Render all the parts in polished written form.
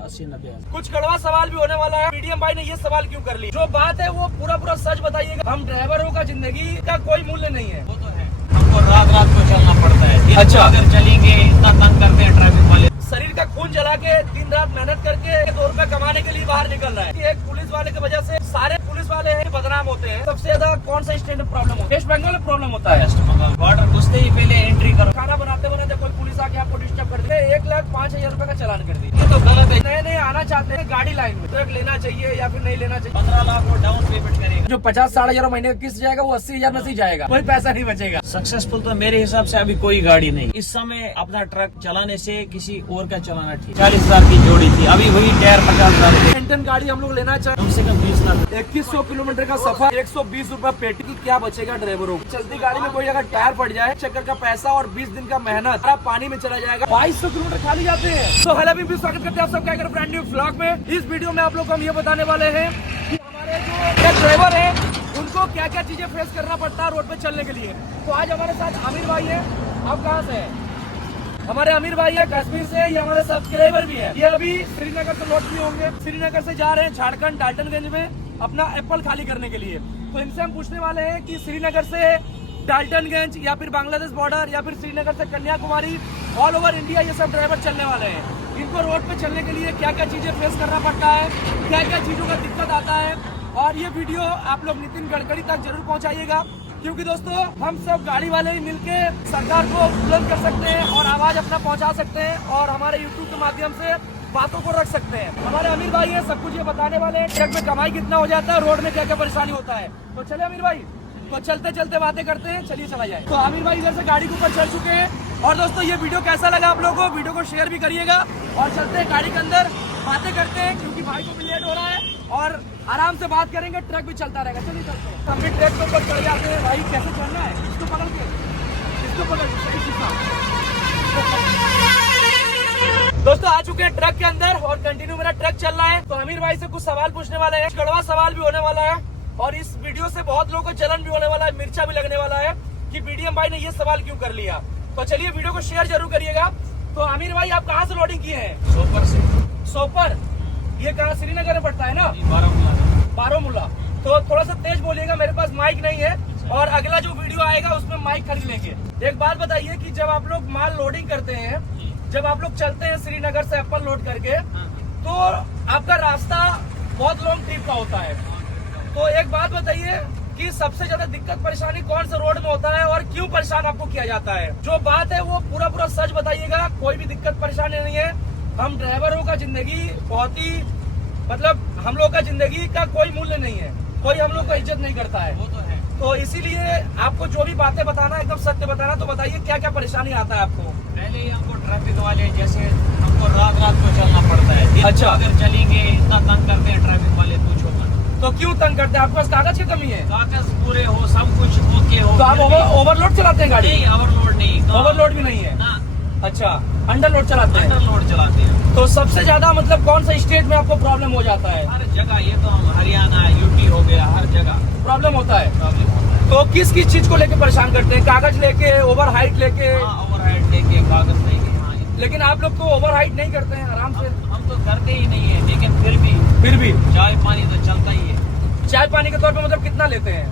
80-90 कुछ कड़वा सवाल भी होने वाला है। मीडियम भाई ने ये सवाल क्यों कर ली? जो बात है वो पूरा सच बताइएगा। हम ड्राइवरों का जिंदगी का कोई मूल्य नहीं है। वो तो है, हमको रात को चलना पड़ता है। अच्छा, अगर चलेंगे इतना तंग करते हैं ट्रैफिक वाले। शरीर का खून जला के दिन रात मेहनत करके 2 रुपए कमाने के लिए बाहर निकल रहा है कि एक पुलिस वाले की वजह से सारे पुलिस वाले हैं बदनाम होते हैं। सबसे ज्यादा कौन सा स्टेट में प्रॉब्लम होता है? वेस्ट बंगाल में प्रॉब्लम होता है। वेस्ट बंगाल बॉर्डर घुसते ही पहले एंट्री करो। खाना बनाते बनाते कोई पुलिस आके आपको डिस्टर्ब कर दे, 1,05,000 रुपए का चालान कर दी। ये तो गलत है। नए नए आना चाहते हैं गाड़ी लाइन में, तो एक लेना चाहिए या फिर नहीं लेना चाहिए। 15 लाख वो डाउन पेमेंट करेगा। जो 50-60 हजार महीने का किस्त जाएगा वो 80,000 में से जाएगा, कोई पैसा नहीं बचेगा। सक्सेसफुल तो मेरे हिसाब से अभी कोई गाड़ी नहीं। इस समय अपना ट्रक चलाने से किसी और का चलाना ठीक। 40,000 की जोड़ी थी, अभी वही टायर 50,000। इंटन गाड़ी हम लोग लेना चाहें कम से कम 20 लाख। 2100 किलोमीटर का सफर, 120 रुपए पेटी की क्या बचेगा ड्राइवरों को? चलती गाड़ी में कोई अगर टायर फट जाए, चक्कर का पैसा और 20 दिन का मेहनत सारा पानी में चला जाएगा। 2200 किलोमीटर खाली जाते हैं। तो हेलो भी स्वागत करते हैं आप सबका एक ब्रांड न्यू व्लॉग में। इस वीडियो में आप लोग को हम ये बताने वाले हैं कि हमारे जो ड्राइवर हैं उनको क्या क्या चीजें फेस करना पड़ता है रोड पे चलने के लिए। तो आज हमारे साथ आमिर भाई है। आप कहाँ से हैं? हमारे आमिर भाई है कश्मीर से। ये हमारे सब्सक्राइबर भी है। ये अभी श्रीनगर से लौट भी होंगे। श्रीनगर से जा रहे हैं झारखंड डाल्टनगंज में अपना एप्पल खाली करने के लिए। तो इनसे हम पूछने वाले हैं कि श्रीनगर से डाल्टनगंज या फिर बांग्लादेश बॉर्डर या फिर श्रीनगर से कन्याकुमारी, ऑल ओवर इंडिया ये सब ड्राइवर चलने वाले हैं। इनको रोड पे चलने के लिए क्या क्या चीजें फेस करना पड़ता है, क्या क्या चीजों का दिक्कत आता है। और ये वीडियो आप लोग नितिन गडकरी तक जरूर पहुँचाइएगा, क्योंकि दोस्तों हम सब गाड़ी वाले ही मिलके सरकार को बुलंद कर सकते हैं और आवाज अपना पहुंचा सकते हैं और हमारे यूट्यूब के माध्यम से बातों को रख सकते हैं। हमारे आमिर भाई है, सब कुछ ये बताने वाले हैं। ट्रक में कमाई कितना हो जाता है, रोड में क्या क्या परेशानी होता है। तो चले आमिर भाई, तो चलते चलते बातें करते हैं। चलिए चला जाए। तो आमिर भाई इधर से गाड़ी के ऊपर चढ़ चुके हैं। और दोस्तों ये वीडियो कैसा लगा आप लोगों को, वीडियो को शेयर भी करिएगा। और चलते हैं गाड़ी के अंदर, बातें करते हैं, क्योंकि भाई को भी लेट हो रहा है और आराम से बात करेंगे, ट्रक भी चलता रहेगा। चलिए चलते हैं। हम भी ट्रक के ऊपर चढ़ जाते हैं। भाई कैसे चलना है? इसको पकड़ के, इसको पकड़ के सही सीखना। दोस्तों आ चुके हैं ट्रक के अंदर और कंटिन्यू मेरा ट्रक चल रहा है। तो आमिर भाई से कुछ सवाल पूछने वाले हैं, कड़वा सवाल भी होने वाला है और इस वीडियो से बहुत लोगों को जलन भी होने वाला है, मिर्चा भी लगने वाला है कि मीडियम भाई ने ये सवाल क्यों कर लिया। तो चलिए वीडियो को शेयर जरूर करिएगा। तो आमिर भाई आप कहाँ से लोडिंग किए हैं? सोपर से। सोपर, ये कहाँ श्रीनगर में पड़ता है ना? बारामूला। तो थोड़ा सा तेज बोलिएगा, मेरे पास माइक नहीं है और अगला जो वीडियो आएगा उसमें माइक खरीद लेंगे। एक बात बताइए कि जब आप लोग माल लोडिंग करते हैं, जब आप लोग चलते हैं श्रीनगर से एप्पल लोड करके, तो आपका रास्ता बहुत लॉन्ग ट्रिप का होता है। तो एक बात बताइए कि सबसे ज्यादा दिक्कत परेशानी कौन से रोड में होता है और क्यों परेशान आपको किया जाता है? जो बात है वो पूरा सच बताइएगा, कोई भी दिक्कत परेशानी नहीं है। हम ड्राइवरों का जिंदगी बहुत ही मतलब हम लोग का जिंदगी का कोई मूल्य नहीं है, कोई हम लोग को इज्जत नहीं करता है। वो तो है। तो इसीलिए आपको जो भी बातें बताना एकदम सत्य बताना। तो बताइए क्या क्या परेशानी आता है आपको? पहले ही हमको ट्रैफिक वाले जैसे हमको रात को चलना पड़ता है। अच्छा, अगर चलेंगे इतना तंग करते हैं ट्रैफिक वाले, पूछो मत। तो क्यों तंग करते हैं? आपके पास कागज की कमी है? कागज पूरे हो, सब कुछ ओके हो। तो आप ओवरलोड चलाते हैं गाड़ी? नहीं, ओवरलोड नहीं। ओवरलोड भी नहीं है ना। अच्छा, अंडरलोड चलाते हैं? अंडरलोड चलाते हैं। तो सबसे ज्यादा मतलब कौन सा स्टेट में आपको प्रॉब्लम हो जाता है? हर जगह, ये तो हम हरियाणा यूपी हो गया, हर जगह प्रॉब्लम होता है। प्रॉब्लम होता है। तो किस चीज को लेके परेशान करते हैं? कागज लेके, ओवर हाइट लेके? ओवर हाइट लेके, कागज लेके। हाँ, लेकिन आप लोग तो ओवर हाइट नहीं करते हैं, आराम से। हम तो करते ही नहीं है, लेकिन फिर भी चाय पानी तो चलता ही है। चाय पानी के तौर पे मतलब कितना लेते हैं?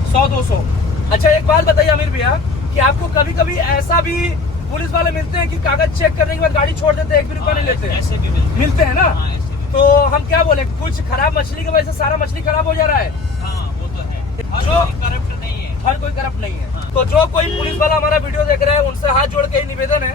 100-200। अच्छा एक बात बताइए आमिर भैया कि आपको कभी कभी ऐसा भी पुलिस वाले मिलते हैं कि कागज चेक करने के बाद गाड़ी छोड़ देते हैं, 1 भी रुपया नहीं लेते? ऐसे भी मिलते हैं ना? हाँ, ऐसे भी। तो हम क्या बोले, कुछ खराब मछली की वजह से सारा मछली खराब हो जा रहा है? हाँ, वो तो है। जो करप्ट नहीं है, हर कोई करप्ट नहीं है। हाँ। तो जो कोई पुलिस वाला हमारा वीडियो देख रहा है उनसे हाथ जोड़ के ही निवेदन है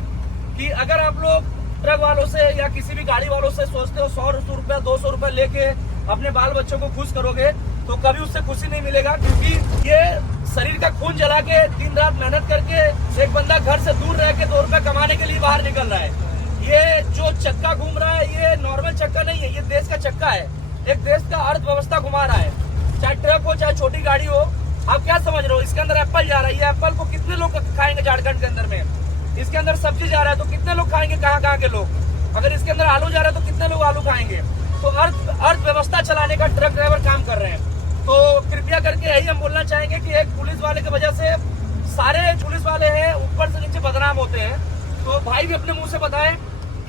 कि अगर आप लोग ट्रक वालों से या किसी भी गाड़ी वालों से सोचते हो 100 रुपया 200 रुपया लेके अपने बाल बच्चों को खुश करोगे, तो कभी उससे खुशी नहीं मिलेगा। क्योंकि ये शरीर का खून जला के दिन रात मेहनत करके एक बंदा घर से दूर रह के 2 रुपया कमाने के लिए बाहर निकल रहा है। ये जो चक्का घूम रहा है ये नॉर्मल चक्का नहीं है, ये देश का चक्का है। एक देश का अर्थव्यवस्था घुमा रहा है, चाहे ट्रक हो चाहे छोटी गाड़ी हो। आप क्या समझ रहे हो? इसके अंदर एप्पल जा रही है, एप्पल को कितने लोग खाएंगे झारखंड के अंदर में? इसके अंदर सब्जी जा रहा है तो कितने लोग खाएंगे, कहाँ के लोग? अगर इसके अंदर आलू जा रहा है तो कितने लोग आलू खाएंगे? तो अर्थव्यवस्था चलाने का ट्रक ड्राइवर काम कर रहे हैं। तो कृपया करके यही हम बोलना चाहेंगे कि एक पुलिस वाले की वजह से सारे पुलिस वाले हैं ऊपर से नीचे बदनाम होते हैं। तो भाई भी अपने मुंह से बताएं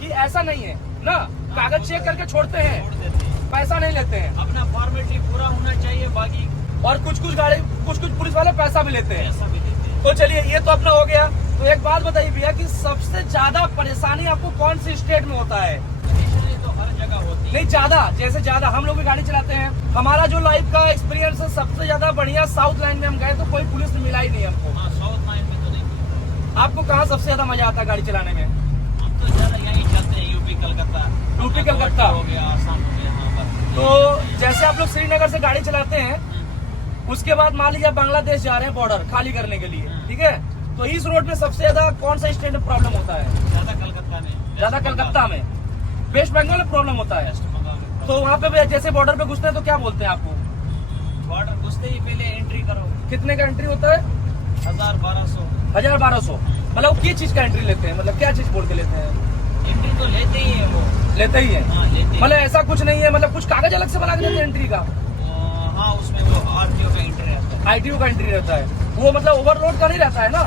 कि ऐसा नहीं है ना, कागज चेक करके छोड़ते हैं, छोड़ देते हैं। पैसा नहीं लेते हैं। अपना फॉर्मेलिटी पूरा होना चाहिए, बाकी और कुछ कुछ पुलिस वाले पैसा भी लेते हैं। पैसा भी देते हैं। तो चलिए ये तो अपना हो गया। तो एक बात बताइए भैया कि सबसे ज्यादा परेशानी आपको कौन सी स्टेट में होता है? कंडीशन तो हर जगह होती है। नहीं ज्यादा हम लोग भी गाड़ी चलाते हैं, हमारा जो लाइफ का एक्सपीरियंस है सबसे ज्यादा बढ़िया साउथ लाइन में हम गए तो कोई पुलिस मिला ही नहीं हमको। हाँ, साउथ लाइन में तो नहीं। आपको कहाँ सबसे ज्यादा मजा आता है गाड़ी चलाने में? हम तो ज्यादा यही चलते हैं, यूपी कलकत्ता। यूपी कलकत्ता हो गया, आसाम हो गया। हाँ, बस। तो जैसे आप लोग श्रीनगर से गाड़ी चलाते हैं, उसके बाद मान लीजिए आप बांग्लादेश जा रहे हैं बॉर्डर खाली करने के लिए, ठीक है, तो इस रोड में सबसे ज्यादा कौन सा स्टेट में प्रॉब्लम होता है? ज्यादा कलकत्ता में। ज्यादा कलकत्ता में, वेस्ट बंगाल में प्रॉब्लम होता है। वेस्ट बंगाल में। तो वहाँ पे जैसे बॉर्डर पे घुसते हैं तो क्या बोलते हैं आपको? बॉर्डर घुसते ही पहले एंट्री करो। कितने का एंट्री होता है? 1200। 1200। मतलब किस चीज का एंट्री लेते हैं, मतलब क्या चीज बोल के लेते हैं? एंट्री तो लेते ही है वो। लेते ही है? हाँ, लेते हैं। मतलब ऐसा कुछ नहीं है, मतलब कुछ कागज अलग से बना के देते हैं एंट्री का? हाँ, उसमें वो आरटीओ का एंट्री रहता है। आईटीओ का एंट्री रहता है, वो मतलब ओवरलोड का नहीं रहता है ना,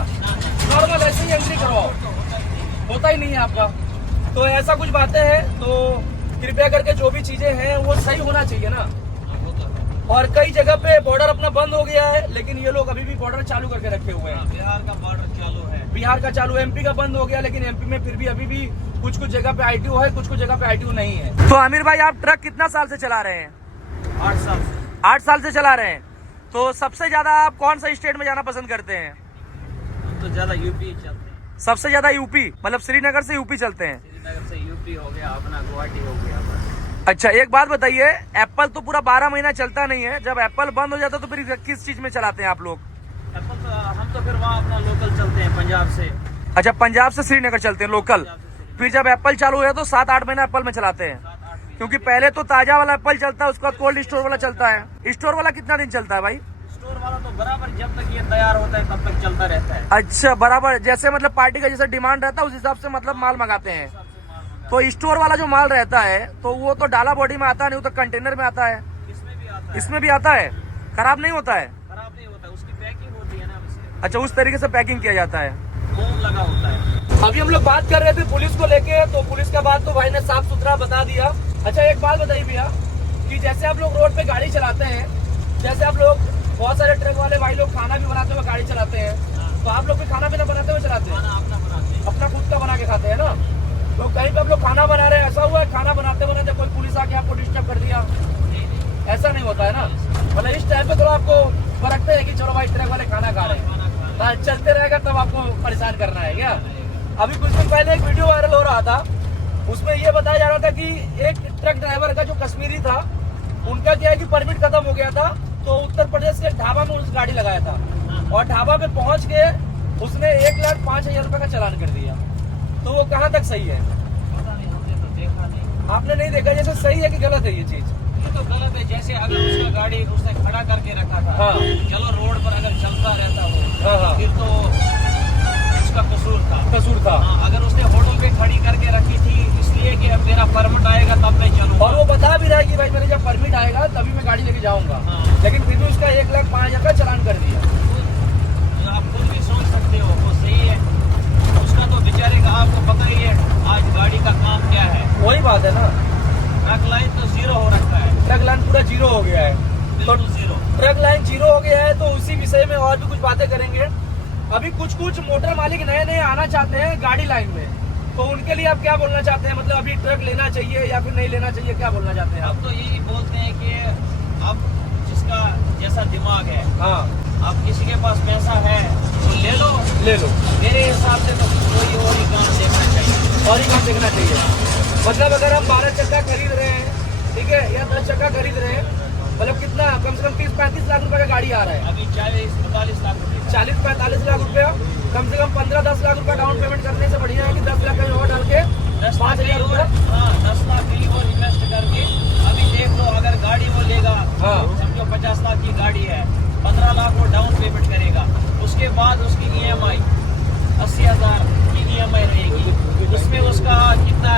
नॉर्मल ऐसे ही एंट्री करवाओ, होता ही नहीं है आपका। तो ऐसा कुछ बातें हैं, तो कृपया करके जो भी चीजें हैं वो सही होना चाहिए ना। वो तो है। और कई जगह पे बॉर्डर अपना बंद हो गया है, लेकिन ये लोग अभी भी बॉर्डर चालू करके रखे हुए हैं। बिहार का बॉर्डर चालू है। बिहार का चालू, एमपी का बंद हो गया, लेकिन एमपी में फिर भी अभी भी कुछ जगह पे आईटीओ है, कुछ जगह पे आईटीओ नहीं है। तो आमिर भाई आप ट्रक कितना साल से चला रहे हैं? 8 साल से। 8 साल से चला रहे हैं। तो सबसे ज्यादा आप कौन सा स्टेट में जाना पसंद करते हैं? हम तो ज्यादा यूपी ही चलते हैं। सबसे ज्यादा यूपी, मतलब श्रीनगर से यूपी चलते हैं? श्रीनगर से यूपी हो गया, अपना गुवाहाटी हो गया, बस। अच्छा एक बात बताइए, एप्पल तो पूरा 12 महीना चलता नहीं है, जब एप्पल बंद हो जाता है तो फिर किस चीज में चलाते हैं आप लोग? एप्पल तो हम तो फिर वहाँ अपना लोकल चलते हैं, पंजाब से। अच्छा पंजाब से श्रीनगर चलते हैं लोकल, फिर जब एप्पल चालू है तो 7-8 महीना एप्पल में चलाते हैं? 7-8 महीने। क्योंकि पहले तो ताजा वाला एप्पल चलता है, उसके बाद कोल्ड स्टोर वाला चलता है। स्टोर वाला कितना दिन चलता है भाई? स्टोर वाला तो बराबर जब तक ये तैयार होता है तब तक चलता रहता है। अच्छा बराबर, जैसे मतलब पार्टी का जैसा डिमांड रहता है उस हिसाब से मतलब माल मंगाते हैं। सबसे माल मंगाते तो स्टोर वाला जो माल रहता है तो वो तो डाला बॉडी में आता नहीं, वो तो कंटेनर में आता है। हैं। इसमें भी आता है। इसमें भी आता है? खराब नहीं होता है? खराब नहीं होता, उसकी पैकिंग होती है ना वैसे। अच्छा उस तरीके से पैकिंग किया जाता है। मोम लगा होता है। अभी हम लोग बात कर रहे थे पुलिस को लेके, तो पुलिस का बात तो भाई ने साफ सुथरा बता दिया। अच्छा एक बात बताइए भैया कि जैसे आप लोग रोड पे गाड़ी चलाते हैं, जैसे आप लोग बहुत सारे ट्रक वाले भाई लोग खाना भी बनाते हुए गाड़ी चलाते हैं, तो आप लोग भी खाना पीना बनाते हुए चलाते हैं? खाना अपना बनाते हैं। अपना खुद का बना के खाते हैं ना? तो कहीं पे आप लोग खाना बना रहे हैं, ऐसा हुआ है खाना बनाते बनाते कोई पुलिस आके आपको डिस्टर्ब कर दिया? नहीं, नहीं। ऐसा नहीं होता है ना? मतलब इस टाइम पे थोड़ा आपको बरकते हैं कि चलो भाई ट्रक वाले खाना खा रहे हैं, खाना खा हाँ, चलते रहेगा तब आपको परेशान करना है क्या? अभी कुछ दिन पहले एक वीडियो वायरल हो रहा था, उसमें ये बताया जा रहा था कि एक ट्रक ड्राइवर का जो कश्मीरी था, उनका क्या है कि परमिट खत्म हो गया था, तो उत्तर प्रदेश के ढाबा में उस गाड़ी लगाया था, और ढाबा पे पहुंच के उसने 1,05,000 रुपए का चालान कर दिया। तो वो कहाँ तक सही है? पता नहीं, हमने तो देखा नहीं। आपने नहीं देखा, जैसे सही है कि गलत है ये चीज? ये तो गलत है। जैसे अगर उसका गाड़ी उसने खड़ा करके रखा था, हाँ। चलो रोड पर अगर चलता रहता वो, हाँ, हाँ। फिर तो उसका कसूर था। कसूर था। हाँ, अगर उसने होटल पे खड़ी करके रखी थी इसलिए कि अब मेरा परमिट आएगा तब मैं चलूंगा, और वो बता भी रहा है कि भाई मेरे जब परमिट आएगा तभी मैं गाड़ी लेके जाऊंगा, हाँ। लेकिन फिर भी उसका 1,05,000 का चालान कर दिया। तो आप खुद भी सोच सकते हो वो सही है? उसका तो बेचारे का आपको पता ही है आज गाड़ी का काम क्या है। वही बात है ना, ट्रक लाइन तो जीरो हो रखा है। ट्रक लाइन पूरा जीरो हो गया है। तो बिल्कुल जीरो। ट्रक लाइन जीरो हो गया है, तो उसी विषय में और भी कुछ बातें करेंगे। अभी कुछ मोटर मालिक नए आना चाहते हैं गाड़ी लाइन में, तो उनके लिए आप क्या बोलना चाहते हैं? मतलब अभी ट्रक लेना चाहिए या फिर नहीं लेना चाहिए, क्या बोलना चाहते हैं आप? अब तो यही बोलते हैं कि अब जिसका जैसा दिमाग है, हाँ अब किसी के पास पैसा है तो ले लो। मेरे हिसाब से तो कोई और ही काम देखना चाहिए। और ही काम देखना चाहिए। मतलब अगर हम 12 चक्का खरीद रहे हैं, ठीक है, या 10 चक्का खरीद रहे हैं, मतलब कितना कम से कम 30-35 लाख रुपए का गाड़ी आ रहा है। अभी 40-45 लाख रुपए। 40-45 लाख रुपया, कम से कम 15-10 लाख रुपया डाउन पेमेंट करने से बढ़िया है कि 10 लाख का और डाल के 5,000 रुपया। हाँ, 10 लाख कहीं और इन्वेस्ट करके अभी देख लो, अगर गाड़ी वो लेगा, हाँ। समझो 50 लाख की गाड़ी है, 15 लाख वो डाउन पेमेंट करेगा, उसके बाद उसकी EMI 80,000 की EMI रहेगी, उसमें उसका कितना,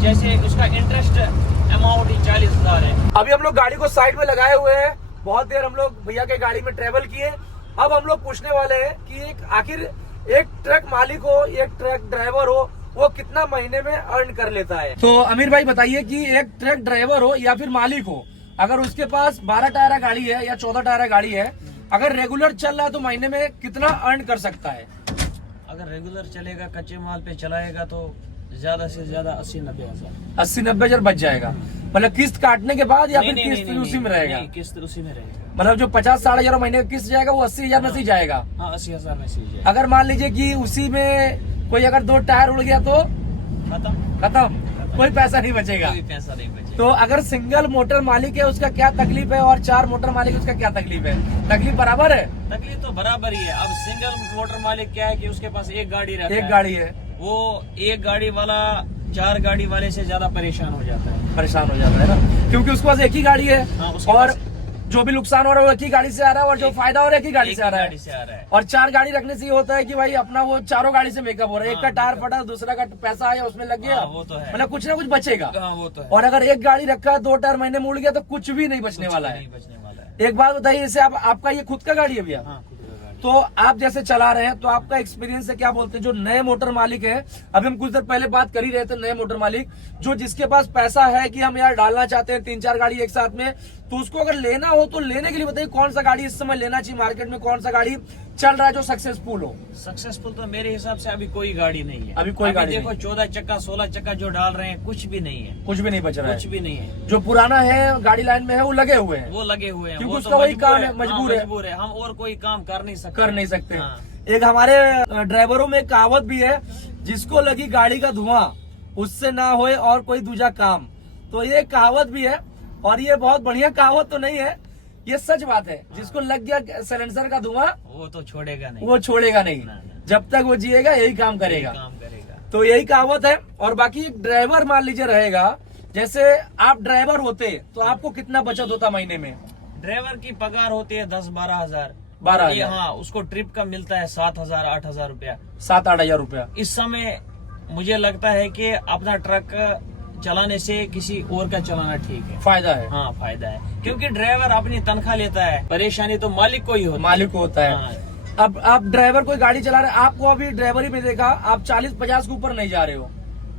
जैसे उसका इंटरेस्ट अमाउंट ही 40,000 है। अभी हम लोग गाड़ी को साइड में लगाए हुए हैं, बहुत देर हम लोग भैया के गाड़ी में ट्रेवल किए। अब हम लोग पूछने वाले हैं कि आखिर एक ट्रक मालिक हो, एक ट्रक ड्राइवर हो, वो कितना महीने में अर्न कर लेता है। तो अमीर भाई बताइए कि एक ट्रक ड्राइवर हो या फिर मालिक हो, अगर उसके पास 12 टायर गाड़ी है या 14 टायर गाड़ी है, अगर रेगुलर चल रहा है तो महीने में कितना अर्न कर सकता है? अगर रेगुलर चलेगा, कच्चे माल पे चलाएगा तो ज्यादा से ज्यादा 80-90 हजार। 80-90 हजार बच जाएगा, मतलब किस्त काटने के बाद या नहीं, फिर नहीं, किस्त नहीं, उसी में नहीं, रहेगा? नहीं, किस्त उसी में रहेगा। मतलब जो 50-60 हजार महीने का किस्त जाएगा वो 80 हजार में से ही जाएगा। हाँ, 80 हजार में से ही जाएगा। अगर मान लीजिए कि उसी में कोई अगर 2 टायर उड़ गया तो खत्म, कोई पैसा नहीं बचेगा। कोई पैसा नहीं बचेगा। तो अगर सिंगल मोटर मालिक है उसका क्या तकलीफ है और 4 मोटर मालिक है उसका क्या तकलीफ है? तकलीफ बराबर है? तकलीफ तो बराबर ही है। अब सिंगल मोटर मालिक क्या है कि उसके पास एक गाड़ी रहता है, एक गाड़ी है, वो एक गाड़ी वाला 4 गाड़ी वाले से ज्यादा परेशान हो जाता है। परेशान हो जाता है ना, क्योंकि उसके पास एक ही गाड़ी है हाँ, उसके और पास जो भी नुकसान हो रहा है वो एक ही गाड़ी से आ रहा है और जो फायदा हो रहा है एक ही गाड़ी एक से आ रहा गाड़ी से आ रहा है। है। और 4 गाड़ी रखने से ये होता है कि भाई अपना वो चारों गाड़ी से मेकअप हो रहा है। एक का टायर फटा, दूसरा का पैसा आया उसमें लग गया, हाँ, वो तो है। मतलब कुछ ना कुछ बचेगा। हाँ, वो तो है। और अगर एक गाड़ी रखा है 2 टायर महीने में उड़ गया तो कुछ भी नहीं बचने वाला है। नहीं बचने वाला है। एक बात बताइए, इसे आपका ये खुद का गाड़ी है भैया? हाँ, खुद का गाड़ी। तो आप जैसे चला रहे हैं तो आपका एक्सपीरियंस है, क्या बोलते हैं जो नए मोटर मालिक है, अभी हम कुछ देर पहले बात कर ही रहे थे, नए मोटर मालिक जो जिसके पास पैसा है कि हम यार डालना चाहते हैं 3-4 गाड़ी एक साथ में, तो उसको अगर लेना हो तो लेने के लिए बताइए कौन सा गाड़ी इस समय लेना चाहिए मार्केट में, कौन सा गाड़ी चल रहा है जो सक्सेसफुल हो? सक्सेसफुल तो मेरे हिसाब से अभी कोई गाड़ी नहीं है। अभी कोई गाड़ी देखो 14 चक्का 16 चक्का जो डाल रहे हैं कुछ भी नहीं है। कुछ भी नहीं बच रहा कुछ है। भी नहीं है। जो पुराना है गाड़ी लाइन में है वो लगे हुए हैं, वो लगे हुए हैं, क्योंकि वो उसका तो वही काम है, हाँ, मजबूर है। हम और कोई काम कर नहीं सकते। हाँ। एक हमारे ड्राइवरों में एक कहावत भी है, जिसको लगी गाड़ी का धुआं उससे ना होए और कोई दूजा काम। तो ये कहावत भी है और ये बहुत बढ़िया कहावत तो नहीं है, ये सच बात है। जिसको लग गया सिलेंसर का धुआं वो तो छोड़ेगा नहीं, वो छोड़ेगा नहीं, ना। जब तक वो जिएगा यही काम करेगा। तो यही कहावत है। और बाकी एक ड्राइवर मान लीजिए रहेगा, जैसे आप ड्राइवर होते तो आपको कितना बचत होता महीने में? ड्राइवर की पगार होती है 10-12 हजार। 12,000। हाँ, उसको ट्रिप का मिलता है 7,000-8 हजार रुपया। 7-8 हजार रुपया। इस समय मुझे लगता है कि अपना ट्रक चलाने से किसी और का चलाना ठीक है, फायदा है। हाँ फायदा है, क्योंकि ड्राइवर अपनी तनख्वाह लेता है, परेशानी तो मालिक को ही होती है। मालिक को होता है। हाँ। अब आप ड्राइवर कोई गाड़ी चला रहे हैं, आपको अभी ड्राइवरी में देखा आप 40-50 के ऊपर नहीं जा रहे हो,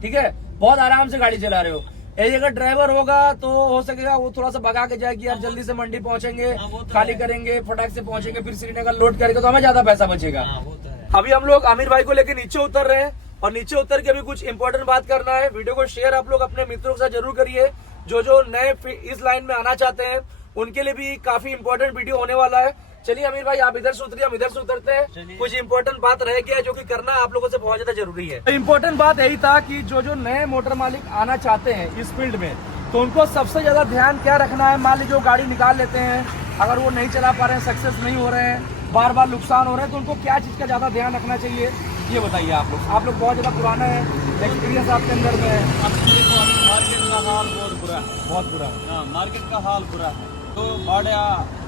ठीक है, बहुत आराम से गाड़ी चला रहे हो। यही अगर ड्राइवर होगा तो हो सकेगा वो थोड़ा सा भगा के जाए कि यार जल्दी से मंडी पहुंचेंगे, वो तो खाली है। करेंगे, फटाक से पहुंचेंगे, फिर श्रीनगर लोड करेंगे तो हमें ज्यादा पैसा बचेगा। हाँ, वो तो है। अभी हम लोग आमिर भाई को लेके नीचे उतर रहे हैं और नीचे उतर के भी कुछ इंपॉर्टेंट बात करना है। वीडियो को शेयर आप लोग अपने मित्रों के साथ जरूर करिए, जो नए इस लाइन में आना चाहते हैं उनके लिए भी काफी इंपॉर्टेंट वीडियो होने वाला है। चलिए अमीर भाई आप इधर से उतरिए, हम इधर से उतरते हैं। कुछ इंपॉर्टेंट बात रह गया है जो कि करना आप लोगों से बहुत ज्यादा जरूरी है। इंपॉर्टेंट बात यही था कि जो नए मोटर मालिक आना चाहते हैं इस फील्ड में, तो उनको सबसे ज्यादा ध्यान क्या रखना है? मान लीजिए जो गाड़ी निकाल लेते हैं, अगर वो नहीं चला पा रहे हैं, सक्सेस नहीं हो रहे हैं, बार बार नुकसान हो रहे हैं, तो उनको क्या चीज का ज्यादा ध्यान रखना चाहिए ये बताइए आप लोग बहुत ज्यादा पुराना है, एक्सपीरियंस आपके अंदर में है। अब देखो अभी मार्केट का हाल बहुत बुरा है, बहुत बुरा। हाँ, मार्केट का हाल बुरा है। तो भाड़ा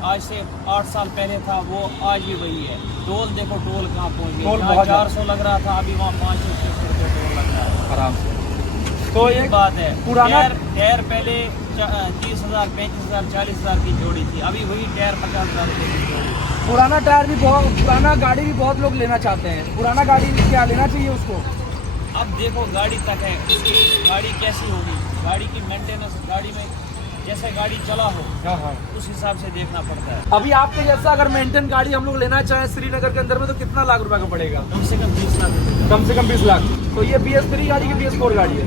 आज से 8 साल पहले था वो आज भी वही है। टोल देखो, टोल कहाँ पहुँच टोल गया, बहुत 400 लग रहा था, अभी वहाँ 500-600 रुपये टोल लग रहा है आराम से। तो ये बात है। पुराना टायर पहले 30,000, 35,000, 40,000 की जोड़ी थी, अभी वही टायर 50,000 रुपये की जोड़ी। पुराना टायर भी बहुत, पुराना गाड़ी भी बहुत लोग लेना चाहते हैं। पुराना गाड़ी क्या लेना चाहिए उसको? अब देखो गाड़ी तक है, उसकी गाड़ी कैसी होगी, गाड़ी की मेंटेनेंस, गाड़ी में जैसे गाड़ी चला हो उस हिसाब से देखना पड़ता है। अभी आपके जैसा अगर मेंटेन गाड़ी हम लोग लेना चाहें श्रीनगर के अंदर में तो कितना लाख रुपए का पड़ेगा? कम से कम 20 लाख रुपये। कम से कम 20 लाख। तो ये BS3 गाड़ी की BS4 गाड़ी है?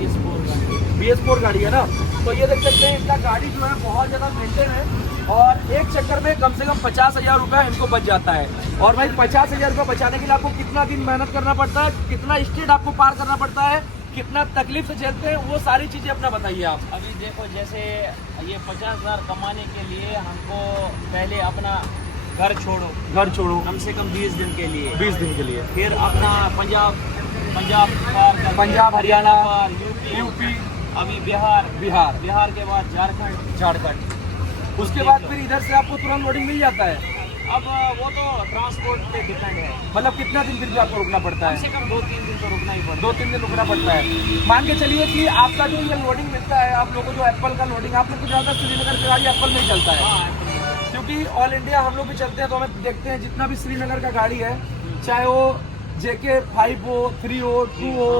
BS4 गाड़ी है ना। तो ये देख सकते हैं इनका गाड़ी जो है बहुत ज्यादा मेंटेन है और एक चक्कर में कम से कम 50,000 रुपया इनको बच जाता है। और भाई 50,000 रुपया बचाने के लिए आपको कितना दिन मेहनत करना पड़ता है, कितना स्टेट आपको पार करना पड़ता है, कितना तकलीफ से झेलते हैं, वो सारी चीजें अपना बताइए आप। अभी देखो जैसे ये 50,000 कमाने के लिए हमको पहले अपना घर छोड़ो कम से कम 20 दिन के लिए, 20 दिन के लिए, फिर अपना पंजाब पार करके, पंजाब, हरियाणा, पार, यूपी, अभी बिहार के बाद झारखंड, उसके बाद फिर इधर से आपको तुरंत लोडिंग मिल जाता है। अब वो तो ट्रांसपोर्ट पे डिपेंड है। मतलब कितना दिन फिर भी आपको रुकना पड़ता कम है? से कम 2-3 दिन तो रुकना ही पड़ता है। 2-3 दिन रुकना पड़ता है। मान के चलिए कि आपका जो ये लोडिंग मिलता है, आप लोगों को जो एप्पल का लोडिंग, आप लोग को ज्यादा श्रीनगर की गाड़ी एप्पल में ही चलता है, हाँ, क्योंकि ऑल इंडिया हम लोग भी चलते हैं तो हमें देखते हैं जितना भी श्रीनगर का गाड़ी है, चाहे वो JK 5 हो, 3 हो, 2 हो,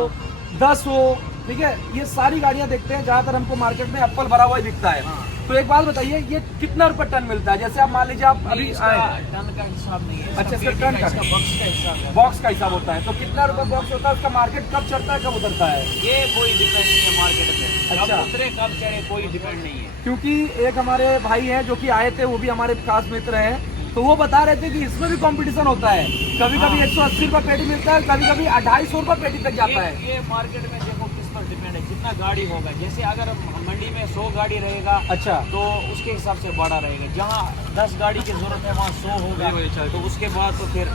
10 हो, ठीक है, ये सारी गाड़ियां देखते हैं। ज्यादातर हमको मार्केट में एप्पल भरा हुआ ही दिखता है। तो एक बात बताइए, ये कितना रुपए टन मिलता है? जैसे आप मान लीजिए आप अभी आए, टन का हिसाब नहीं है। अच्छा, इसका इसका टन का, इसका बॉक्स का हिसाब है। बॉक्स का हिसाब होता है। तो कितना रुपए बॉक्स होता है? उसका मार्केट कब चढ़ता है, कब उतरता है? ये कोई डिपेंड नहीं है मार्केट में। अच्छा। कब उतरे कब चढ़े कोई डिपेंड नहीं है। क्योंकि एक हमारे भाई हैं जो कि आए थे, वो भी हमारे खास मित्र हैं, तो वो बता रहे थे कि इसमें भी कंपटीशन होता है। कभी कभी 180 रुपए पेटी मिलता है, कभी कभी 250 रुपए पेटी तक जाता है। ये मार्केट में देखो किस पर डिपेंड है, जितना गाड़ी होगा। जैसे अगर मंडी में 100 गाड़ी रहेगा, अच्छा, तो उसके हिसाब से बड़ा रहेगा। जहाँ 10 गाड़ी की जरूरत है वहाँ 100 होगा, तो उसके बाद तो फिर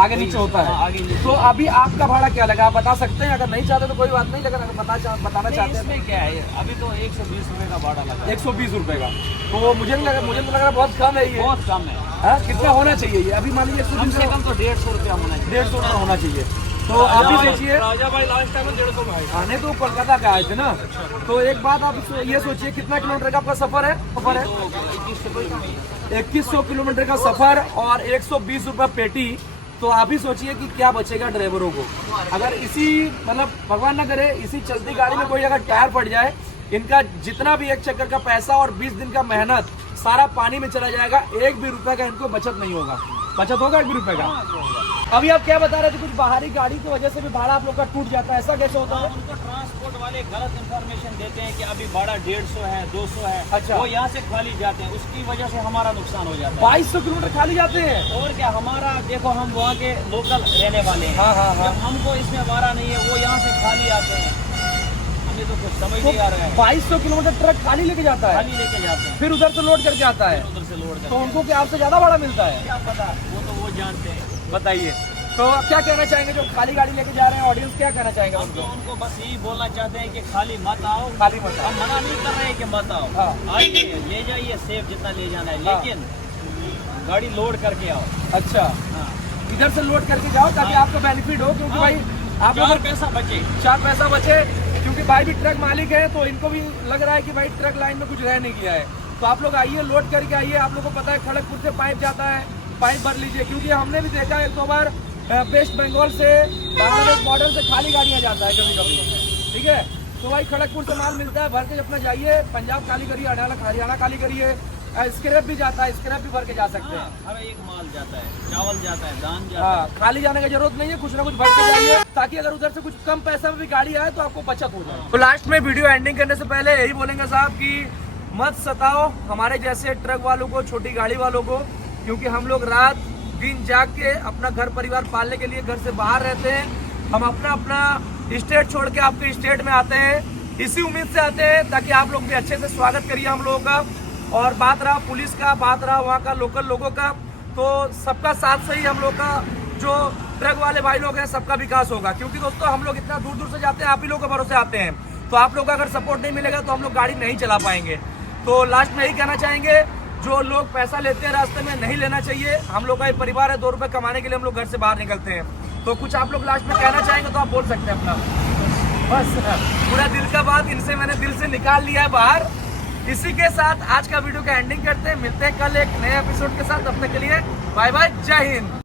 आगे नीचे होता है। हाँ, आगे नीचे। तो अभी आपका भाड़ा क्या लगा, आप बता सकते हैं? अगर नहीं चाहते तो कोई बात नहीं, लेकिन अगर बताना चाहते हैं इसमें क्या है, अभी तो 120 रुपए का भाड़ा लगा। 120 रुपए का, तो मुझे नहीं लगा, मुझे तो लग रहा है बहुत कम है ये। बहुत कम है। हाँ, कितना होना चाहिए ये? अभी मान लीजिए कम से कम तो 150 रुपया होना चाहिए। 150 रुपया होना चाहिए। तो आप ही सोचिए, राजा भाई लास्ट टाइम 150 भाई आने तो कोलकाता का आए थे ना। तो एक बात आप ये सोचिए, कितना किलोमीटर का आपका सफर है? 2100 किलोमीटर का सफर और 120 रुपए पेटी। तो आप ही सोचिए कि क्या बचेगा ड्राइवरों को। अगर इसी, मतलब भगवान ना करे, इसी चलती गाड़ी में कोई अगर टायर फट जाए, इनका जितना भी एक चक्कर का पैसा और 20 दिन का मेहनत सारा पानी में चला जाएगा। एक भी रुपए का इनको बचत नहीं होगा। बचत होगा एक भी रुपए का? अभी आप क्या बता रहे थे, कुछ बाहरी गाड़ी की वजह से भी भाड़ा आप लोग का टूट जाता है, ऐसा कैसे होता है? उनको ट्रांसपोर्ट वाले गलत इंफॉर्मेशन देते हैं कि अभी भाड़ा 150 है, 200 है। अच्छा। वो यहाँ से खाली जाते हैं, उसकी वजह से हमारा नुकसान हो जाता है। 2200 किलोमीटर खाली जाते हैं। और क्या, हमारा देखो, हम वहाँ के लोकल रहने वाले हैं। हाँ, हाँ, हाँ। जब हमको इसमें वारा नहीं है, वो यहाँ से खाली आते हैं। हमें तो कुछ समझ नहीं आ रहा है। 2200 किलोमीटर ट्रक खाली लेके जाता है, खाली लेके जाते हैं, फिर उधर से लोड करके आता है। उधर से लोड तो करते उनको क्या आपसे ज्यादा भाड़ा मिलता है? हैं। क्या पता, वो तो वो जानते हैं। बताइए। तो आप क्या कहना चाहेंगे, जो खाली गाड़ी लेके जा रहे हैं, ऑडियंस क्या कहना चाहेंगे हम तो उनको? उनको बस यही बोलना चाहते हैं कि खाली मत आओ। खाली मत आओ। हम मना नहीं कर रहे हैं कि मत आओ। हाँ। आइए, ले जाइए सेफ जितना ले जाना है, हाँ। लेकिन गाड़ी लोड करके आओ। अच्छा, हाँ। इधर से लोड करके जाओ ताकि हाँ। आपको बेनिफिट हो, क्योंकि हाँ। भाई आप चार लोग पैसा बचे। 4 पैसा बचे। क्योंकि भाई भी ट्रक मालिक है, तो इनको भी लग रहा है कि भाई ट्रक लाइन में कुछ रह नहीं गया है। तो आप लोग आइए, लोड करके आइए। आप लोग को पता है खड़गपुर से पाइप जाता है, पाइप भर लीजिए। क्योंकि हमने भी देखा एक दो बार वेस्ट बंगाल से, बांग्लादेश बॉर्डर से खाली गाड़ियाँ जाता है कभी कभी, ठीक है। तो भाई खड़गपुर से माल मिलता है, भर के अपना जाइए। पंजाब खाली करिए, हरियाणा खाली करिए। स्क्रैप भी जाता है, स्क्रैप भी भर के जा सकते हैं। हर एक माल जाता है, चावल जाता है, दान जाता हाँ, खाली जाने की जरूरत नहीं है, कुछ ना कुछ भर के जाइए, ताकि अगर उधर से कुछ कम पैसा में भी गाड़ी आए तो आपको बचत हो जाए। तो लास्ट में वीडियो एंडिंग करने से पहले यही बोलेंगे साहब कि मत सताओ हमारे जैसे ट्रक वालों को, छोटी गाड़ी वालों को, क्योंकि हम लोग रात दिन जाग के अपना घर परिवार पालने के लिए घर से बाहर रहते हैं। हम अपना अपना स्टेट छोड़ के आपके स्टेट में आते हैं, इसी उम्मीद से आते हैं ताकि आप लोग भी अच्छे से स्वागत करिए हम लोगों का। और बात रहा पुलिस का, बात रहा वहाँ का लोकल लोगों का, तो सबका साथ से ही हम लोग का जो ट्रक वाले भाई लोग हैं सबका विकास होगा। क्योंकि दोस्तों हम लोग इतना दूर दूर से जाते हैं, आप ही लोग के भरोसे आते हैं। तो आप लोग का अगर सपोर्ट नहीं मिलेगा तो हम लोग गाड़ी नहीं चला पाएंगे। तो लास्ट में यही कहना चाहेंगे, जो लोग पैसा लेते हैं रास्ते में नहीं लेना चाहिए। हम लोग का एक परिवार है, 2 रुपए कमाने के लिए हम लोग घर से बाहर निकलते हैं। तो कुछ आप लोग लास्ट में कहना चाहेंगे तो आप बोल सकते हैं अपना। बस पूरा दिल का बात इनसे मैंने दिल से निकाल लिया है बाहर। इसी के साथ आज का वीडियो का एंडिंग करते हैं। मिलते हैं कल एक नए एपिसोड के साथ। अपने के लिए बाय बाय, जय हिंद।